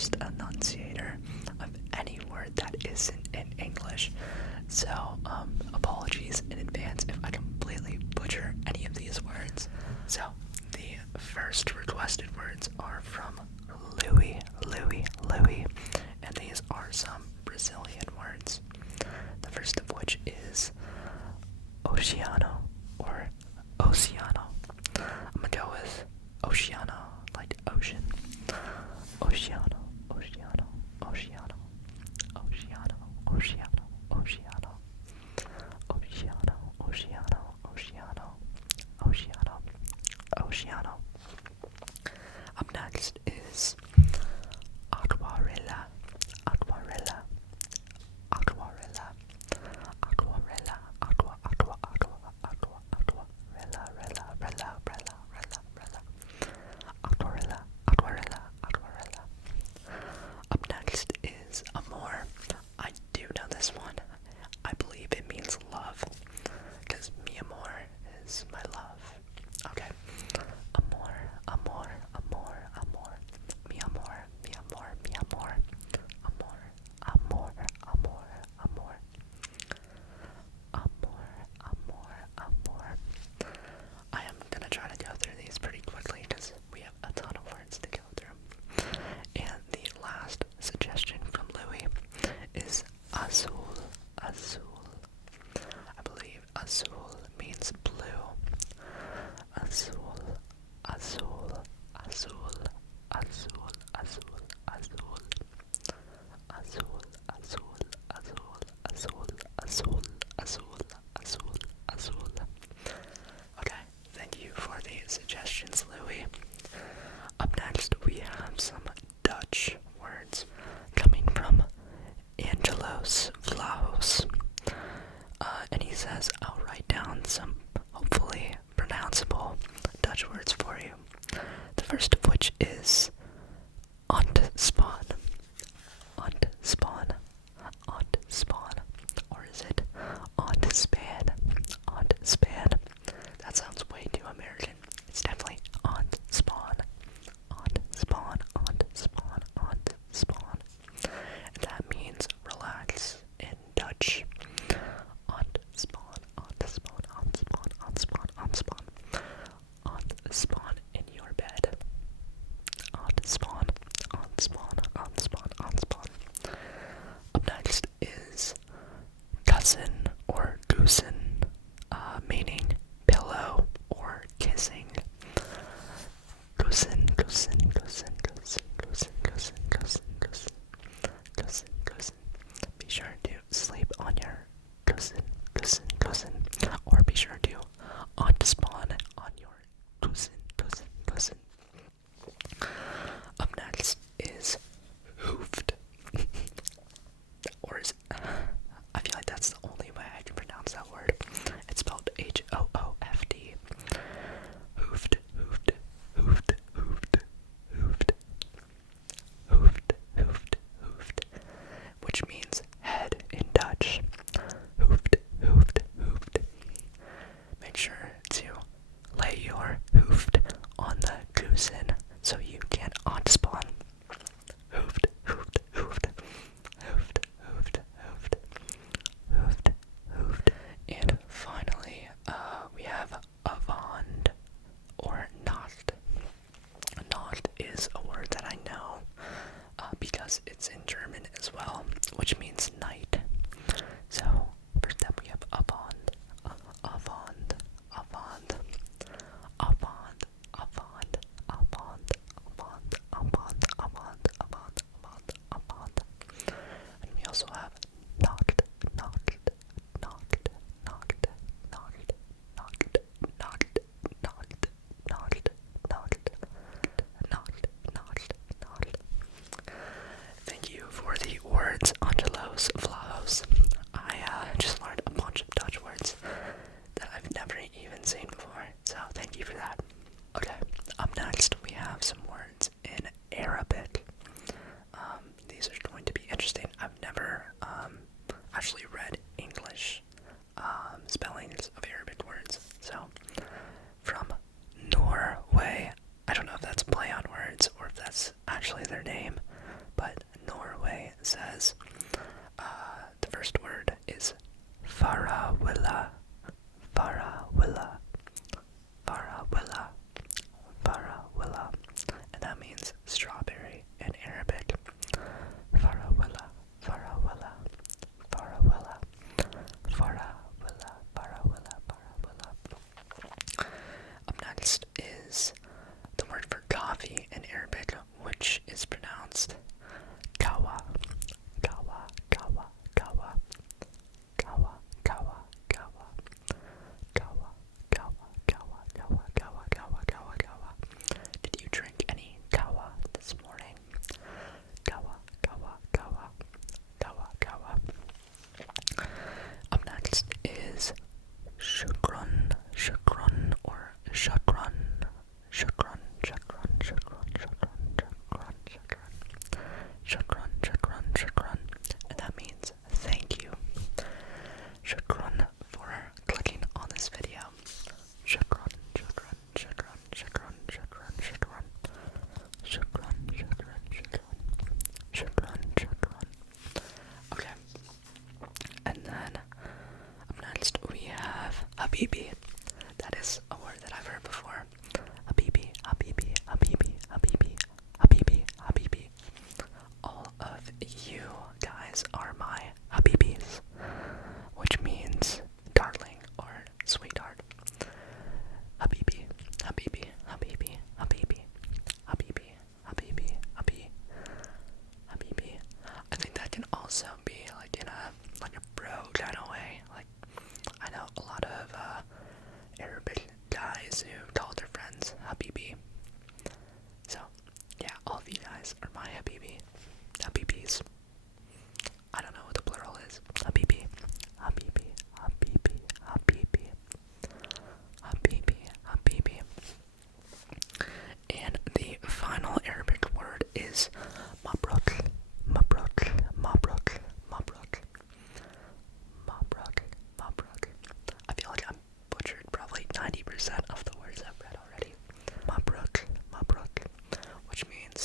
worst enunciator of any word that isn't in English. So, apologies in advance if I completely butcher any of these words. So, the first requested words are from Louis, and these are some Brazilian words. The first of which is Oceano, or Oceano. I'm gonna go with Oceano, like ocean. Oceano, Oceano, Oceano, Oceano, Oceano, Oceano, Oceano, Oceano, Oceano, Oceano, Oceano. Up next is Aquarela, Aquarela, Aquarela, Aquarela, Aqua, Aqua, Aqua, Aqua, Aqua, Rela, Rela, Rela, Rela, Rela, Rela, Aquarela, Aquarela, Aquarela. Up next is Amor. I do know this one. I believe it means love, because mi amor is my love. Okay. Amor, amor, amor, amor. Mi amor, mi amor, mi amor. Amor, amor, amor, amor. Amor, amor, amor. I am gonna try to go through these pretty quickly because we have a ton of words to go through. And the last suggestion from Louis is azul, azul. I believe azul means blue. Azul, azul, azul, azul, azul, azul. Azul, azul, azul, azul, azul, azul, azul, azul. Okay, thank you for the suggestions, Louis. Up next, we have some Dutch words coming from Angelos Vlahos. And he says, I'll write down some hopefully pronounceable Dutch words for you. The first of which is ontspan. Ontspan. Ontspan. Or is it ontspan? Ontspan. That sounds way too American. It's definitely ontspan. Ontspan. Ontspan. Ontspan. And that means relax in Dutch. Ontspan. Ontspan. Ontspan. Ontspan. Ontspan. Ontspan in your bed. Ontspan. Ontspan. Ontspan. Ontspan. Up next is cousin or goosen, meaning pillow or kissing. Goosen, goosen, goosen, goosen, goosen, goosen, goosen, goosen, goosen, goosen. Be sure to sleep on your goosen, goosen, goosen, or be sure to ontspan on your goosen, goosen, goosen. Up next is hoofed. Or is I feel like that's the only way I can pronounce that word. It's spelled Hoofd. Hoofd, hoofd, hoofd, hoofd, hoofd, hoofd, hoofd, hoofd, which means head in Dutch. Hoofd, hoofd, hoofd. Make sure to lay your hoofd on the goosen so you can ontspan. Hoofd, hoofd, hoofd, hoofd, hoofd, hoofd, hoofd, hoofd. And finally, we have avond or nacht. Nacht is a word that I know because it's in German as well, which means night. So, first up we have avond, avond, avond, avond, avond, avond, avond, avond, avond, avond, avond, avond. And we also have nacht, nacht, nacht, nacht, nacht, nacht, nacht, nacht, nacht, nacht, nacht, nacht, nacht. Thank you for the words, Angelos Vlahos. I just learned a bunch of Dutch words that I've never even seen before, so thank you for that. Okay, up next we have some words in Arabic. These are going to be interesting. I've never actually read English spellings of Arabic words. So, from Norway, I don't know if that's a play on words or if that's actually their name,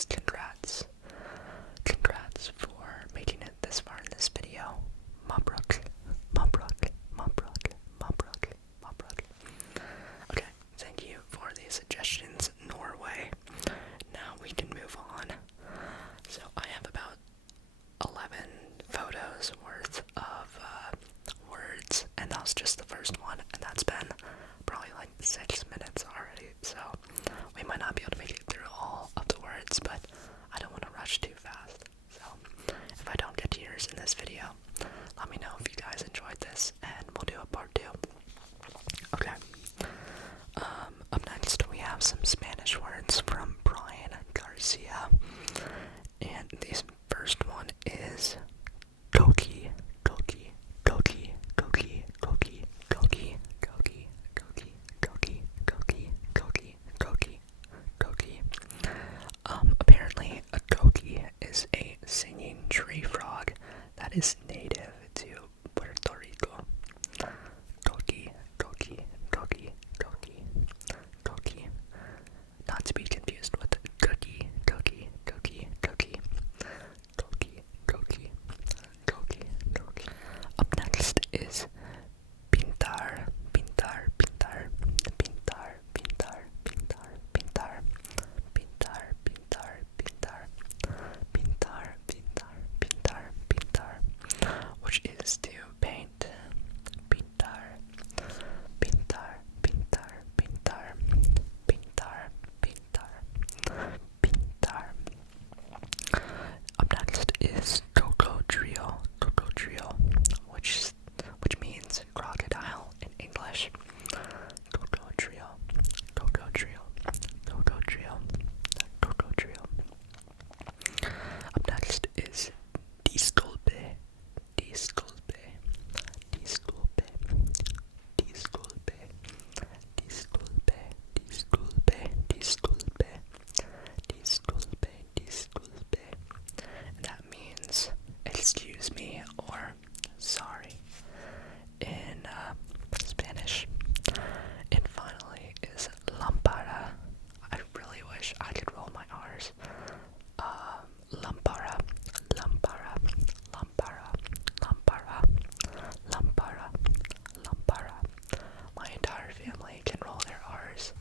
congrats. Congrats for making it this far in this video. Mabruk. Okay, thank you for the suggestions, Norway. Now we can move on. So I have about 11 photos worth of words, and that was just the first one, and that's been probably like 6 minutes already, so we might not be able to make it through all of the words, but I don't want to rush too fast. So if I don't get to yours in this video, let me know if you guys enjoyed this, and we'll do a part 2. Okay. Up next we have some Spanish words from Brian Garcia, and the first one is 𝐓𒰰, 𝐓𒰰, 𝐓𒰰, 𝐓𒰰, 𝐓𒰰, 𝐓𒰰, 𝐓𒰰, 𝐓𒰰, 𝐓𒰰, 𝐓𒰰, 𝐓�𒰰, 𝐓��, 𝐓��. Apparently a 𝐓�� is a singing tree frog that is native to Puerto Rico. 𝐓��, 𝐓��, 𝐓��, 𝐓��, 𝐓��. Not to be confused with 𝐓қui, 𝐓qui, 𝐓qui, 𝐓qui, 𝐓qui, 𝐓qui, 𝐓qui, 𝐓qui. Up next is pintar, pintar, pintar, pintar, pintar, pintar, pintar, pintar, pintar, pintar, pintar, pintar, pintar, pintar, which is to paint. Pintar, pintar, pintar, pintar, pintar, pintar, pintar. Up next is cocodrilo, cocodrilo, which means crocodile in English. Cocodrilo, cocodrilo, cocodrilo, cocodrilo. Up next is disculpe, disculpe, disculpe, disculpe, disculpe, disculpe, disculpe, disculpe, disculpe. And that means excuse me or sorry in Spanish. And finally is lámpara. I really wish I could roll my R's. Lámpara, lámpara, lámpara, lámpara, lámpara, lámpara. My entire family can roll their R's,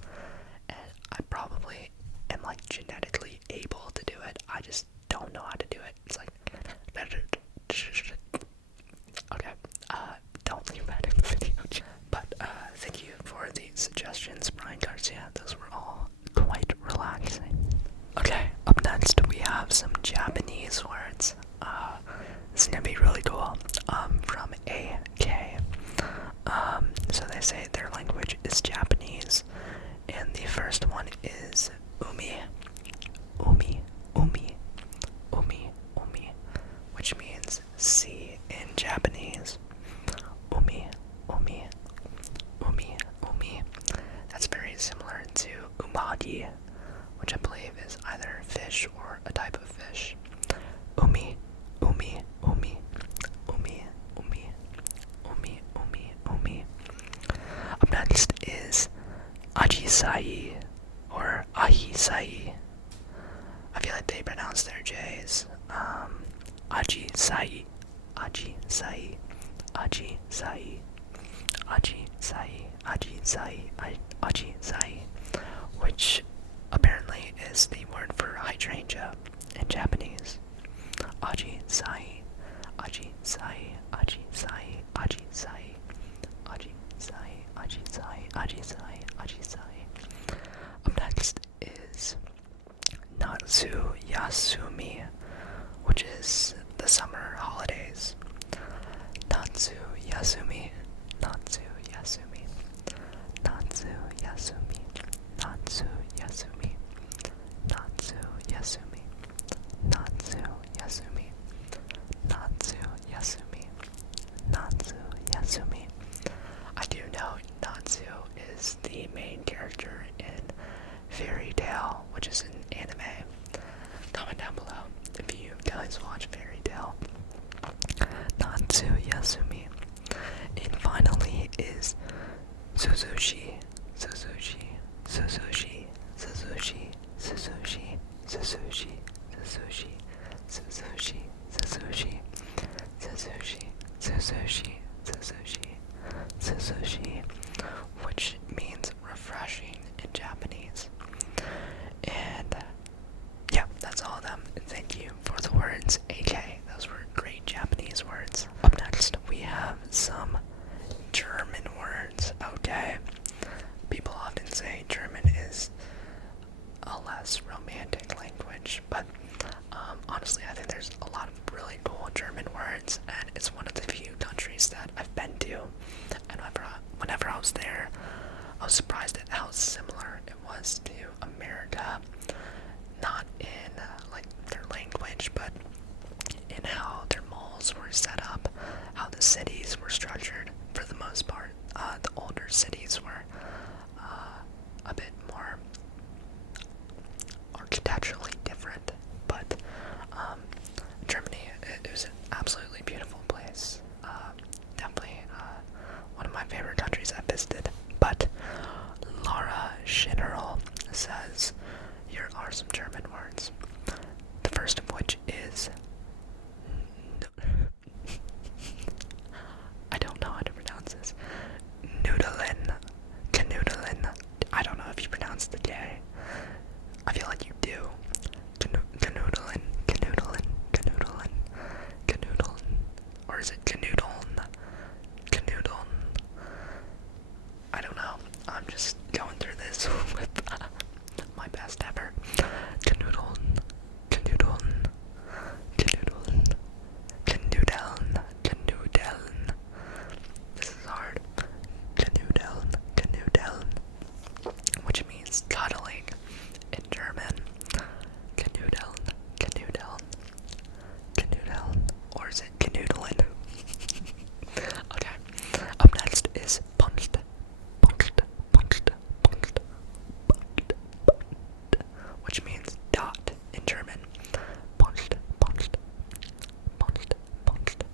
and I probably am like genetically able to do it. I just don't know how to do it. It's like, okay, don't leave that in the video. But thank you for the suggestions, Brian Garcia. Those were all quite relaxing. Okay, up next we have some Japanese words. This is gonna be really cool. From AK. So they say their language is Japanese, and the first one is umi, umi, umi, umi, umi, which means sea in Japanese. Umi, umi, umi, umi. That's very similar to umagi, which I believe is either fish or a type of fish. Umi, umi, umi, umi, umi, umi, umi, umi. Up next is ajisai or ahisai. I feel like they pronounce their J's. Ajisai, ajisai, ajisai, ajisai, ajisai, ajisai, which apparently is the word for hydrangea in Japanese. Ajisai, ajisai, ajisai, ajisai, ajisai, ajisai, ajisai, ajisai. Up next is Natsu Yasumi, which is the summer holidays. Natsu Yasumi, Natsu Yasumi, Natsu Yasumi, Natsu Yasumi, Natsu Yasumi, Natsu Yasumi, Natsu Yasumi, Natsu Yasumi. I do know Natsu is the main character in Fairy Tail, which is an anime. Comment down below if you guys watch Fairy language, but honestly, I think there's a lot of really cool German words, and it's one of the few countries that I've been to, and whenever I was there, I was surprised at how similar it was to America, not in like their language, but in how their malls were set up, how the cities were structured. For the most part, the older cities were a bit more architecturally different, but Germany, it was an absolutely beautiful place. Definitely one of my favorite countries I visited. But Laura Schinnerl says, here are some German words. The first of which is I don't know how to pronounce this. Noodlen. Kanoodlen. I don't know if you pronounce the K. I feel like you do. Kanoodlen. Kanoodlen. Kanoodlen. Kanoodlen. Or is it kanoodlen? Kanoodlen. I don't know. I'm just going through this with my best ever. Kanoodlen. Kanoodlen. Kanoodlen. Kanoodlen. Kanoodlen. This is hard. Kanoodlen. Kanoodlen. Which means cuddling in German. Kanoodlen. Kanoodlen. Kanoodlen. Or is it kanoodlen? Okay. Up next is punched. Punched. Punched. Punched. Punched. Punched. Which means dot in German. Punched. Punched. Punched. Punched.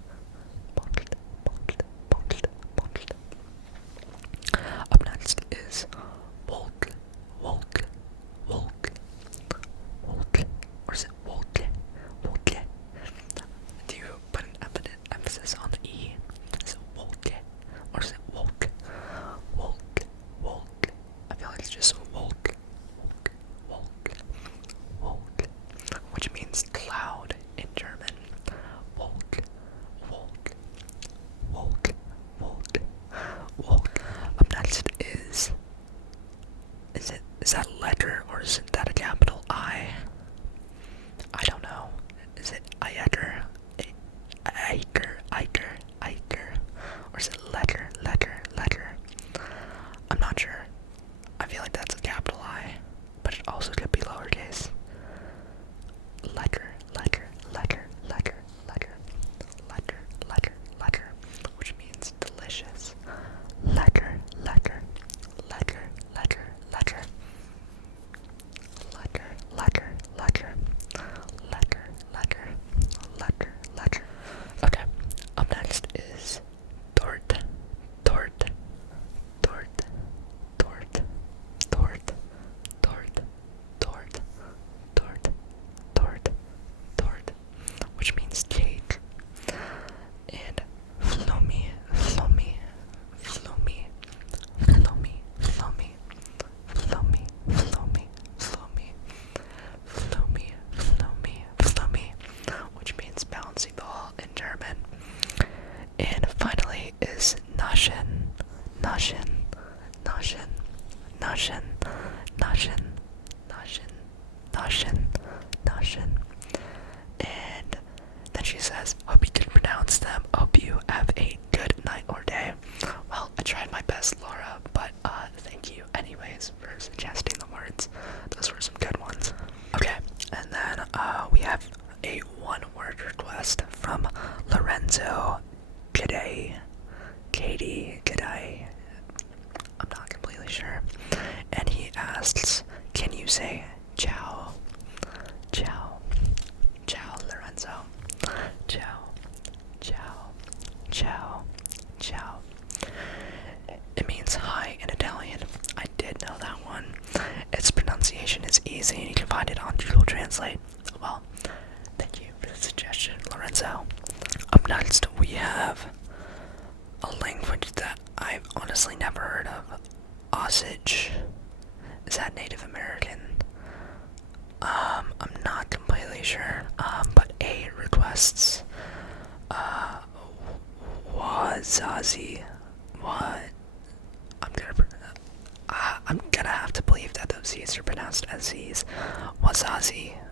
Punched. Punched. Punched. Punched. Up next is wolk. Wolk. Wolk. Wolk. Or is it wolk? Wolk. Do you put an emphasis on the E? Is it wolk? Or is it wolk? Wolk. Wolk. I feel like it's just wolk. Wolk. Wolk. Wolk. Which means cloud in German. Wolk. Wolk. Wolk. Wolk. Wolk. Up next is that letter or is that a capital I? I don't know. Is it Eiger? Eiger? Or is it letter? I'm not sure. I feel like that's a capital I, but it also could be lowercase. Letter, which means delicious. Letter. Okay, up next is tort. Which means cake. And flummy. Which means bouncy ball in German. And finally is Naschen. And then she says, hope you can pronounce them. Hope you have a good night or day. Well, I tried my best, Laura, but thank you anyways for suggesting the words. Those were some good ones. Okay, and then we have a one-word request from Lorenzo. G'day. Katie, g'day. I'm not completely sure. And he asks, can you say ciao? Ciao, Lorenzo. Ciao. It means hi in Italian. I did know that one. Its pronunciation is easy and you can find it on Google Translate. Well, thank you for the suggestion, Lorenzo. Up next, we have a language that I've honestly never heard of. Osage. Is that Native American? I'm not completely sure. But A requests Wazazi. What? I'm gonna have to believe that those Z's are pronounced as Z's. Wazazi.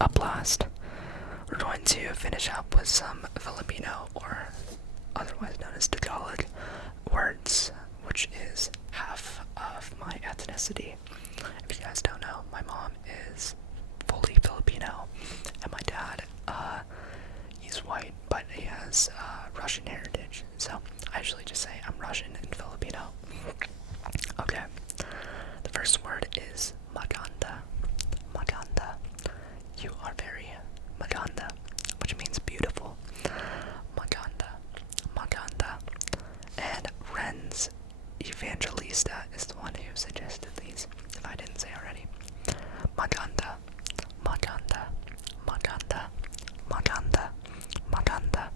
up last, we're going to finish up with some Filipino, or otherwise known as Tagalog, words, which is half of my ethnicity. If you guys don't know, my mom is fully Filipino, and my dad, he's white, but he has Russian heritage. So I usually just say I'm Russian and Filipino. Okay, the first word is maganda. Maganda. You are very maganda, which means beautiful. Maganda. Maganda. And Renz Evangelista is the one who suggested these, if I didn't say already. Maganda. Maganda. Maganda. Maganda. Maganda.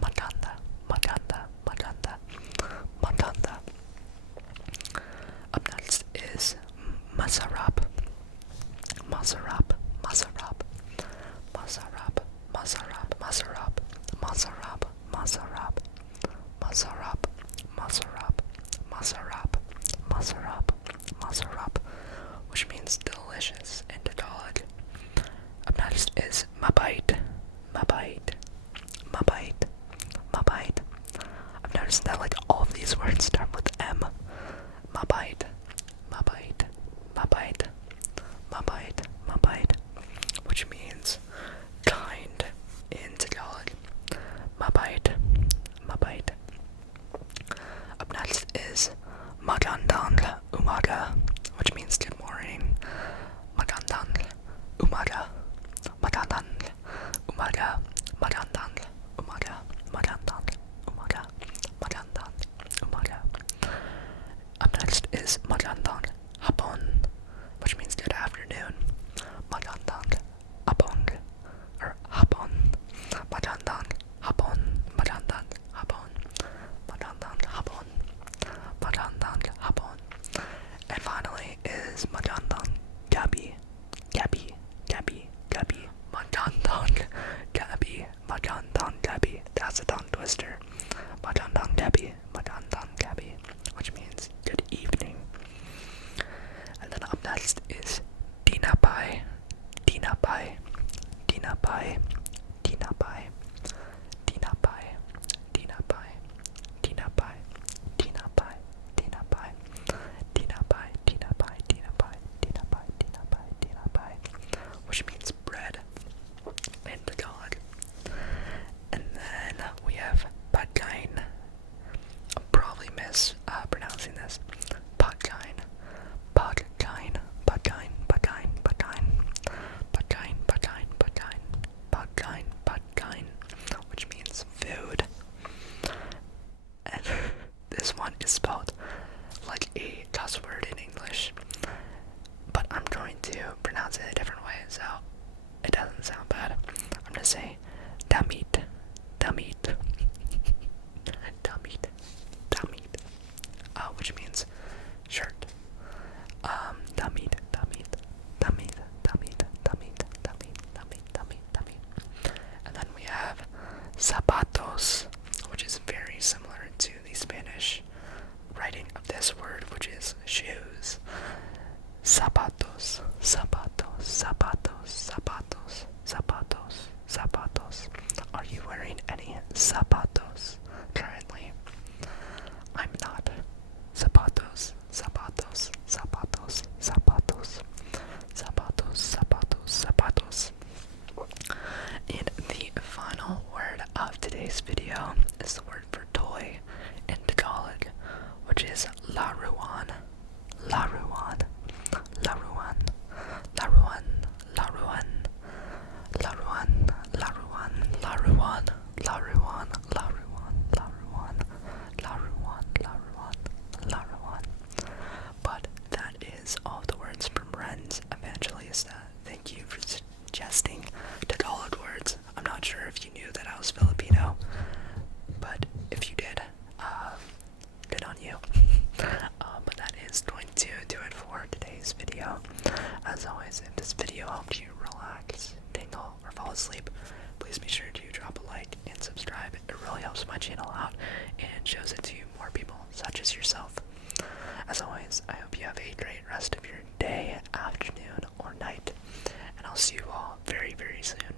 Maganda. Maganda. Maganda. Maganda. Up next is Masarap. Masarap. Masarap. Masarap. Masarap. Masarap. Masarap. Masarap. Masarap. Masarap. Masarap. Masarap. Masarap. Which means delicious in Tagalog. Up next is mabait. Mabait. Mabait. Mabait. I've noticed that like all of these words start with M. Mabait. Mabait. Mabait. Mabait. Mabait. Which means kind in Tagalog. Mabait. Mabait. Up next is magandang umaga, which means good morning. Magandang umaga. Magandang umaga. Magandang umaga. Magandang umaga. Magandang umaga. Up next is magandang hapon, which means good afternoon. Magandang hapon, or hapon. Magandang hapon. Magandang hapon. Magandang hapon. Magandang hapon. And finally is magandang gabi. Gabi. Gabi. Gabi. Magandang gabi. Magandang gabi. That's a tongue twister. Magandang gabi. Magandang gabi. Which means good evening. And then up next is tinapay. Tinapay. Tinapay. Tinapay. Tinapay. Tinapay. Tinapay. Tinapay. Tinapay. Tinapay. Tinapay. Tinapay. Tinapay. Tinapay. Tinapay. Which means bread in Tagalog. And then we have pagkain. I'll probably mispronouncing this. Pagkain. Pagkain. Pagkain. Pagkain. Pagkain. Pagkain. Pagkain. Pagkain. Pagkain. Pagkain. Which means food. And this one is spelled like a cuss word in English, but I'm going to pronounce it a different way so it doesn't sound bad. I'm gonna say damit. Damit. Damit. Damit. Which means shirt. Damit. Damit. Damit. Damit. Damit. Damit. Damit. Damit. Damit. And then we have zapatos, which is very similar to the Spanish writing of this word, which is shoes. Zapatos. Zapatos. Zapatos. Zapatos. Zapatos. Zapatos. Are you wearing any zapatos currently? I'm not. Zapatos. Zapatos. Zapatos. Zapatos. Zapatos. Zapatos. Zapatos. And the final word of today's video is the word for toy in Tagalog, which is laruan. Laruan. Laruan. Laruan. Laruan. Laruan. Laruan. Laruan. Laruan. Laruan. Laruan. Laruan. Laruan. Laruan. But that is all the words from Renz Evangelista. Thank you for suggesting Tagalog words. I'm not sure if you knew that I was Filipino, but if you did, good on you. But that is going to do it for today's video. As always, if this video helped you relax, tingle, or fall asleep, please be sure to drop a like and subscribe. It really helps my channel out and shows it to more people such as yourself. As always, I hope you have a great rest of your day, afternoon, or night, and I'll see you all very very, very soon.